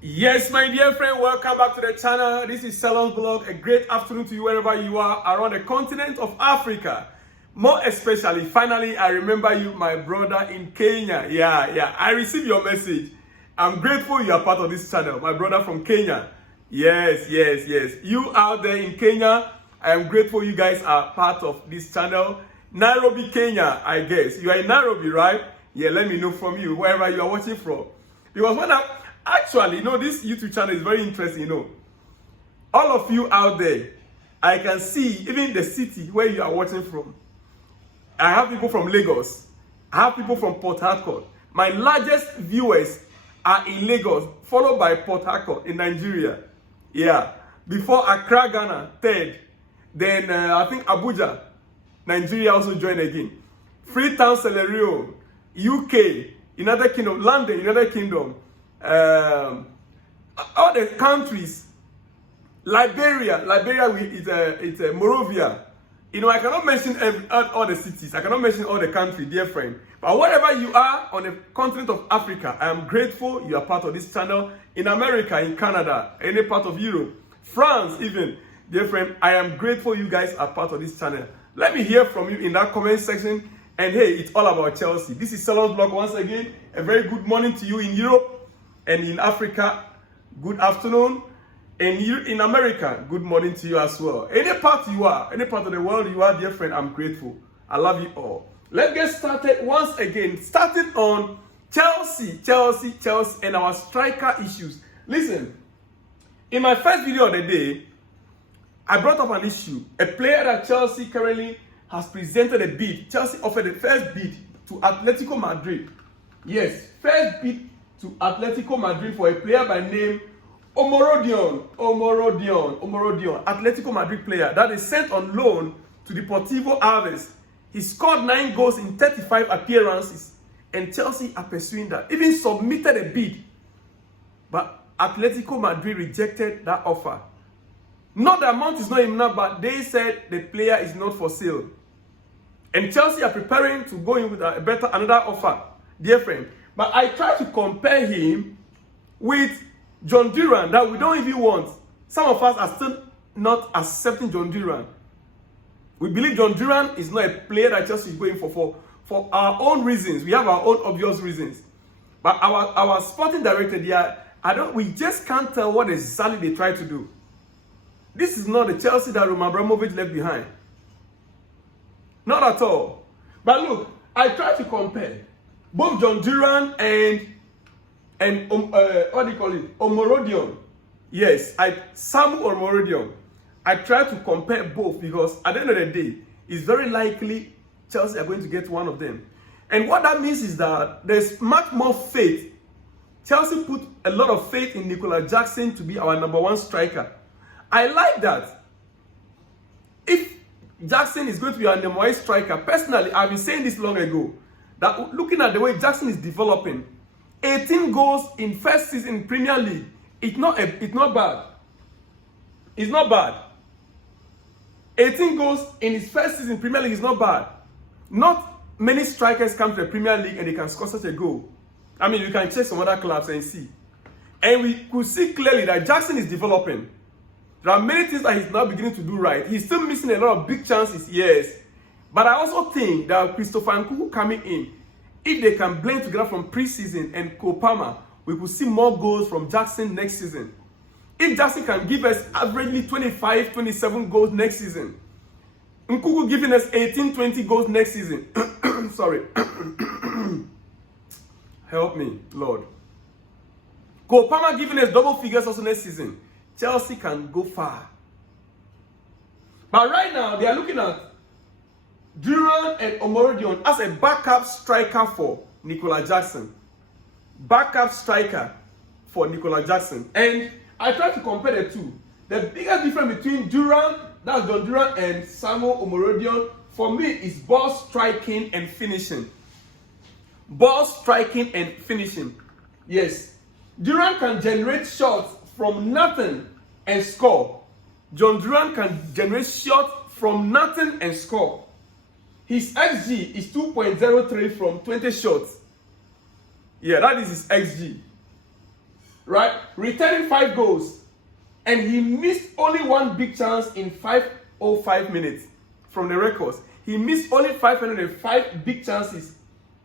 Yes, my dear friend, welcome back to the channel. This is Serhou's blog. A great afternoon to you wherever you are around the continent of Africa. More especially, finally, I remember you, my brother in Kenya. Yeah, I received your message. I'm grateful you are part of this channel, my brother from Kenya. Yes. You out there in Kenya, I am grateful you guys are part of this channel. Nairobi, Kenya, I guess. You are in Nairobi, right? Yeah, let me know from you, wherever you are watching from. Because when actually, this YouTube channel is very interesting, All of you out there, I can see even the city where you are watching from. I have people from Lagos. I have people from Port Harcourt. My largest viewers are in Lagos, followed by Port Harcourt in Nigeria. Yeah. Before Accra, Ghana, third. Then I think Abuja, Nigeria also joined again. Freetown, Serhou, UK, United Kingdom, London, United Kingdom. All the countries, Liberia it's Morovia. I cannot mention all the cities. I cannot mention all the countries, dear friend. But wherever you are on the continent of Africa, I am grateful you are part of this channel. In America, in Canada, any part of Europe, France even, dear friend, I am grateful you guys are part of this channel. Let me hear from you in that comment section. And hey, it's all about Chelsea. This is Serhou's blog once again. A very good morning to you in Europe and in Africa. Good afternoon. And you in America, good morning to you as well. Any part you are, any part of the world you are, dear friend, I'm grateful. I love you all. Let's get started once again. Starting on Chelsea, and our striker issues. Listen, in my first video of the day, I brought up an issue. A player that Chelsea currently has presented a bid. Chelsea offered the first bid to Atletico Madrid. Yes, first bid to Atletico Madrid for a player by name Omorodion, Atletico Madrid player that is sent on loan to Deportivo Alaves. He scored 9 goals in 35 appearances, and Chelsea are pursuing that. Even submitted a bid, but Atletico Madrid rejected that offer. Not the amount is not enough, but they said the player is not for sale. And Chelsea are preparing to go in with another offer, dear friend. But I try to compare him with Jhon Duran that we don't even want. Some of us are still not accepting Jhon Duran. We believe Jhon Duran is not a player that Chelsea is going for our own reasons. We have our own obvious reasons. But our sporting director there, we just can't tell what exactly they try to do. This is not the Chelsea that Roman Abramovich left behind. Not at all. But look, I try to compare both Jhon Duran and what do you call it? Omorodion. Yes, Serhou Omorodion. I try to compare both because at the end of the day, it's very likely Chelsea are going to get one of them. And what that means is that there's much more faith. Chelsea put a lot of faith in Nic Jackson to be our #1 striker. I like that. If Jackson is going to be our #1 striker, personally, I've been saying this long ago, that looking at the way Jackson is developing, 18 goals in first season in Premier League, it's not bad. It's not bad. 18 goals in his first season in Premier League is not bad. Not many strikers come to the Premier League and they can score such a goal. I mean, you can check some other clubs and see. And we could see clearly that Jackson is developing. There are many things that he's now beginning to do right. He's still missing a lot of big chances, yes. But I also think that Christopher Nkunku coming in, if they can blend together from preseason and Kopama, we could see more goals from Jackson next season. If Jackson can give us averagely 25, 27 goals next season, Nkunku giving us 18, 20 goals next season. Sorry. Help me, Lord. Kopama giving us double figures also next season. Chelsea can go far. But right now, they are looking at Duran and Omorodion as a backup striker for Nic Jackson. Backup striker for Nic Jackson. And I try to compare the two. The biggest difference between Duran, that's Jhon Duran, and Serhou Omorodion, for me, is ball striking and finishing. Ball striking and finishing. Yes. Duran can generate shots from nothing and score. Jhon Duran can generate shots from nothing and score. His XG is 2.03 from 20 shots. Yeah, that is his XG. right? Returning 5 goals. And he missed only one big chance in 505 minutes from the records. He missed only 505 big chances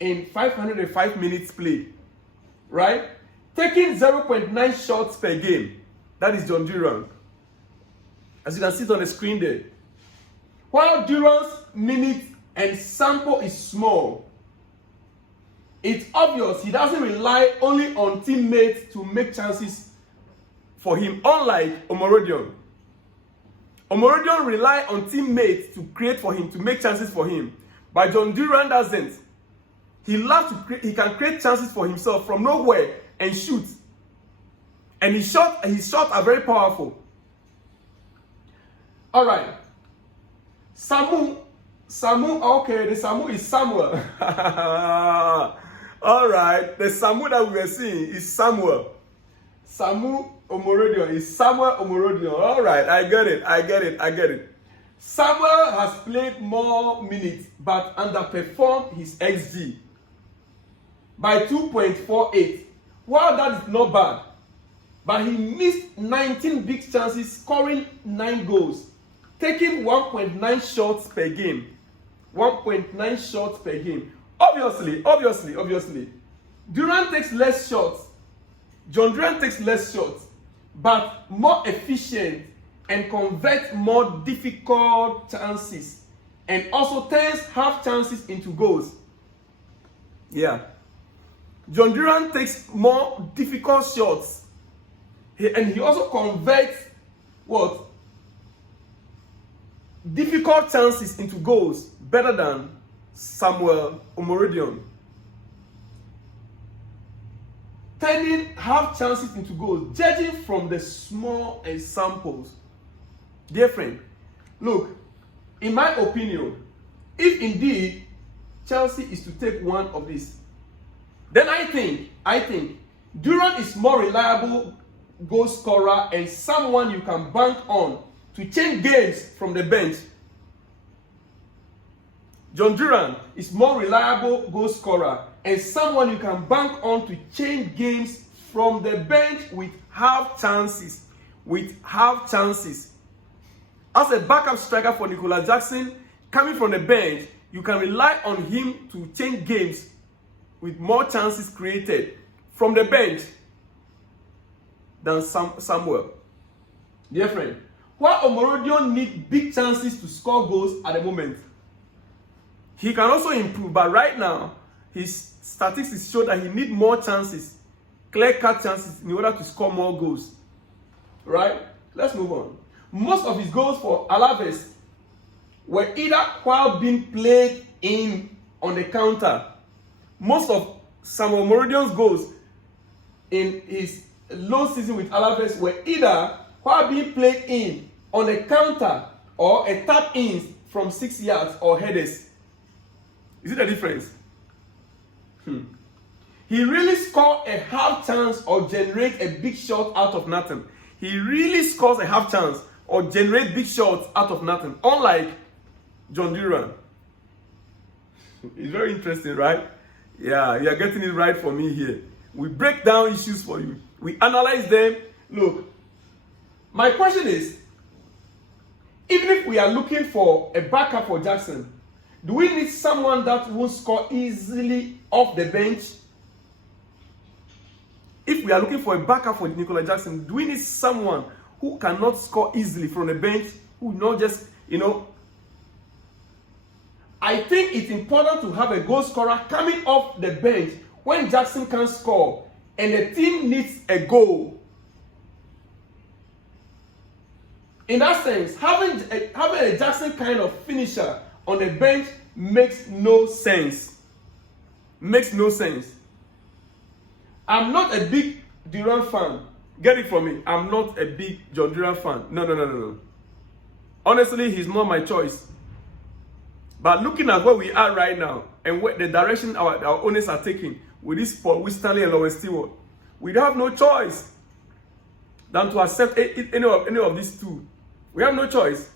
in 505 minutes played, right? Taking 0.9 shots per game. That is Jhon Duran. As you can see it on the screen there. While Duran's minute and sample is small, it's obvious he doesn't rely only on teammates to make chances for him, unlike Omorodion. Omorodion rely on teammates to create for him, to make chances for him. But Jhon Duran doesn't. He can create chances for himself from nowhere and shoot. And his shots are very powerful. All right. Serhou, okay, the Serhou is Samuel. All right, the Serhou that we are seeing is Samuel. Serhou Omorodion is Samuel Omorodion. All right, I get it. Samuel has played more minutes but underperformed his XG by 2.48. While that is not bad, but he missed 19 big chances, scoring 9 goals, taking 1.9 shots per game. 1.9 shots per game. Obviously, Duran takes less shots. Jhon Duran takes less shots, but more efficient and converts more difficult chances, and also turns half chances into goals. Yeah. Jhon Duran takes more difficult shots, and he also converts what? Difficult chances into goals better than Samuel Omorodion. Turning half chances into goals, judging from the small examples. Dear friend, look, in my opinion, if indeed Chelsea is to take one of these, then I think Duran is more reliable goal scorer and someone you can bank on to change games from the bench. Jhon Duran is more reliable goal scorer and someone you can bank on to change games from the bench with half chances. As a backup striker for Nic Jackson, coming from the bench, you can rely on him to change games with more chances created from the bench than Samuel. Dear friend, while Omorodion needs big chances to score goals at the moment, he can also improve, but right now, his statistics show that he needs more chances, clear-cut chances, in order to score more goals. Right? Let's move on. Most of his goals for Analyse were either while being played in on the counter. Most of Samuel Omorodion's goals in his low season with Analyse were either while being played in on a counter or a tap-in from 6 yards or headers. You see the difference? He really scores a half chance or generates a big shot out of nothing. He really scores a half chance or generates big shots out of nothing, unlike Jhon Duran. It's very interesting, right? Yeah, you are getting it right for me here. We break down issues for you. We analyze them. Look, my question is, even if we are looking for a backup for Jackson, do we need someone that won't score easily off the bench? If we are looking for a backup for Nic Jackson, do we need someone who cannot score easily from the bench, who not just, I think it's important to have a goal scorer coming off the bench when Jackson can't score and the team needs a goal. In that sense, having a Jackson kind of finisher on the bench makes no sense. I'm not a big Duran fan. Get it from me. I'm not a big Jhon Duran fan. No. Honestly, he's not my choice. But looking at where we are right now and what the direction our owners are taking with this Paul Stanley and Lawrence Stewart, we have no choice than to accept any of these two. We have no choice.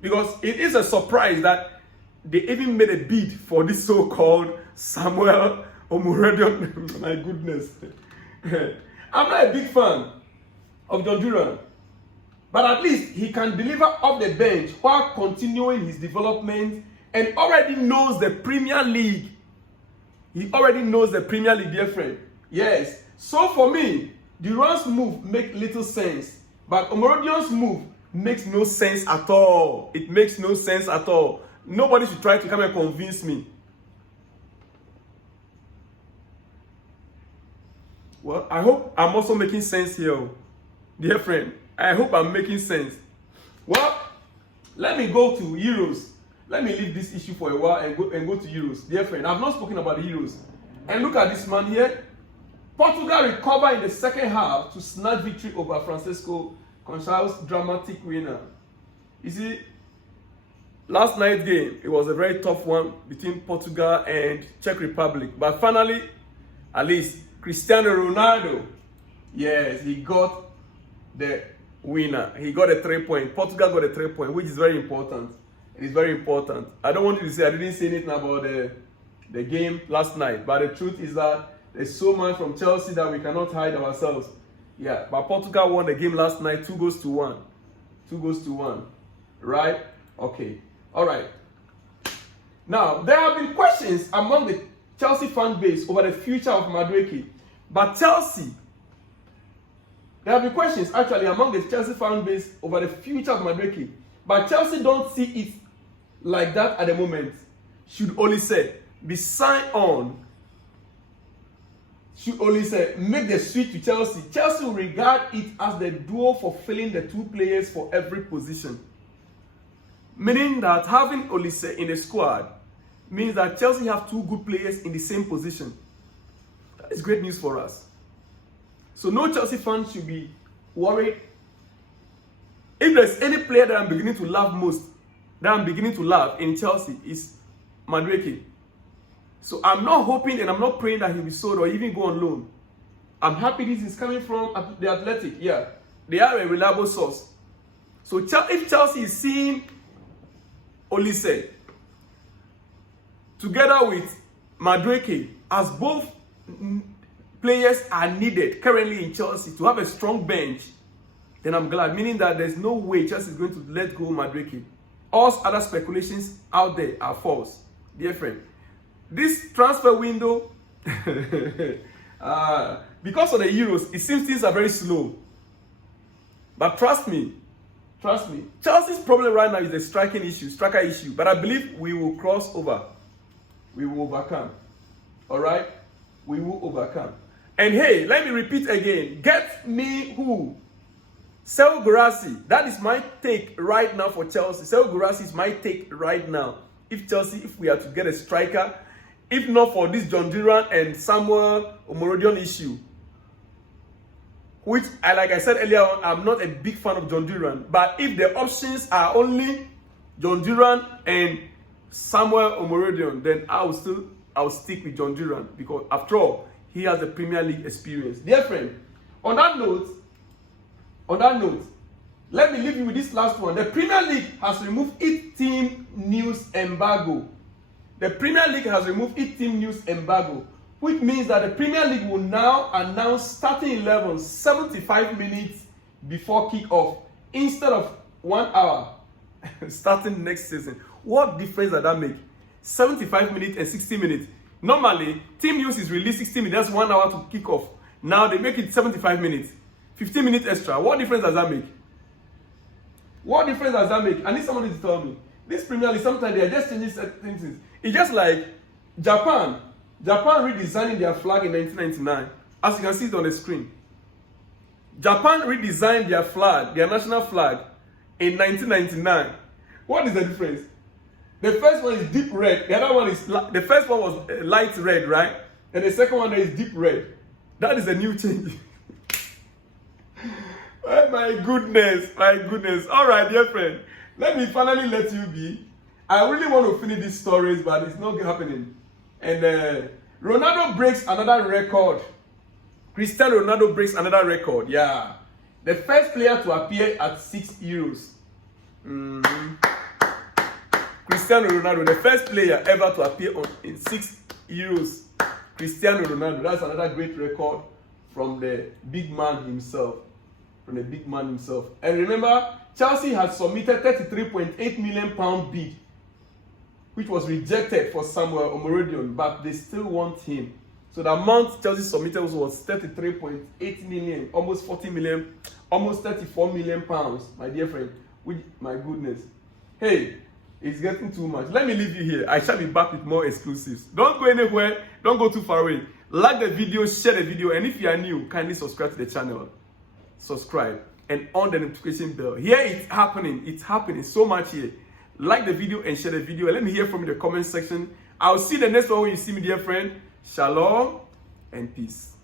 Because it is a surprise that they even made a bid for this so-called Samuel Omorodion. My goodness. I'm not a big fan of Jhon Duran, but at least he can deliver off the bench while continuing his development and already knows the Premier League. He already knows the Premier League, dear friend. Yes. So for me, Duran's move makes little sense, but Omorodion's move makes no sense at all. It makes no sense at all. Nobody should try to come and convince me. Well, I hope I'm also making sense here, dear friend. I hope I'm making sense. Well, let me go to Euros. Let me leave this issue for a while and go to Euros. Dear friend, I've not spoken about the Euros. And look at this man here. Portugal recovered in the second half to snatch victory over Francisco Concha's dramatic winner. You see, last night's game, it was a very tough one between Portugal and Czech Republic. But finally, at least, Cristiano Ronaldo, yes, he got the winner. He got a 3 point. Portugal got a 3 point, which is very important. It is very important. I don't want you to say I didn't say anything about the game last night, but the truth is that there's so much from Chelsea that we cannot hide ourselves. Yeah, but Portugal won the game last night, 2-1. 2-1. Right? Okay. All right. Now, there have been questions among the Chelsea fan base over the future of Madueke. But Chelsea, there have been questions actually among the Chelsea fan base over the future of Madueke. But Chelsea don't see it like that at the moment. Should only say, be signed on. Should only say, make the switch to Chelsea. Chelsea will regard it as the duo for filling the two players for every position. Meaning that having Olise in the squad means that Chelsea have two good players in the same position. That is great news for us. So no Chelsea fans should be worried. If there's any player that I'm beginning to love most, that I'm beginning to love in Chelsea, is Madueke. So I'm not hoping and I'm not praying that he'll be sold or even go on loan. I'm happy this is coming from the Athletic. Yeah, they are a reliable source. So if Chelsea is seeing Olise together with Madueke, as both players are needed currently in Chelsea to have a strong bench, then I'm glad. Meaning that there's no way Chelsea is going to let go Madueke. All other speculations out there are false, dear friend. This transfer window, because of the Euros, it seems things are very slow. But trust me, Chelsea's problem right now is the striker issue. But I believe we will cross over. We will overcome. All right? We will overcome. And hey, let me repeat again. Get me who? Serhou Guirassy. That is my take right now for Chelsea. Serhou Guirassy is my take right now. If we are to get a striker, if not for this Jhon Duran and Samuel Omorodion issue, which, like I said earlier on, I'm not a big fan of Jhon Duran. But if the options are only Jhon Duran and Samuel Omorodion, then I'll stick with Jhon Duran, because after all, he has the Premier League experience. Dear friend, on that note, let me leave you with this last one. The Premier League has removed its team news embargo. The Premier League has removed its team news embargo, which means that the Premier League will now announce starting 11 75 minutes before kick-off instead of 1 hour starting next season. What difference does that make? 75 minutes and 60 minutes. Normally, team news is released 60 minutes, that's 1 hour to kick off. Now they make it 75 minutes. 15 minutes extra. What difference does that make? What difference does that make? I need somebody to tell me. This Premier League, sometimes they are just changing certain things. It's just like Japan. Japan redesigning their flag in 1999. As you can see it on the screen. Japan redesigned their flag, their national flag, in 1999. What is the difference? The first one is deep red. The other one is, the first one was light red, right? And the second one is deep red. That is a new change. Oh my goodness, my goodness. All right, dear friend. Let me finally let you be. I really want to finish these stories, but it's not happening. And Ronaldo breaks another record. Cristiano Ronaldo breaks another record. Yeah. The first player to appear at 6 Euros. Cristiano Ronaldo, the first player ever to appear in 6 Euros. Cristiano Ronaldo. That's another great record from the big man himself. And remember, Chelsea had submitted £33.8 million bid, which was rejected for Samuel Omorodion, but they still want him. So the amount Chelsea submitted was 33.8 million, almost 40 million, almost 34 million pounds, my dear friend. Which, my goodness. Hey, it's getting too much. Let me leave you here. I shall be back with more exclusives. Don't go anywhere. Don't go too far away. Like the video, share the video, and if you are new, kindly subscribe to the channel. Subscribe and on the notification bell. Here it's happening. It's happening so much here. Like the video and share the video. Let me hear from you in the comment section. I'll see you the next one when you see me, dear friend. Shalom and peace.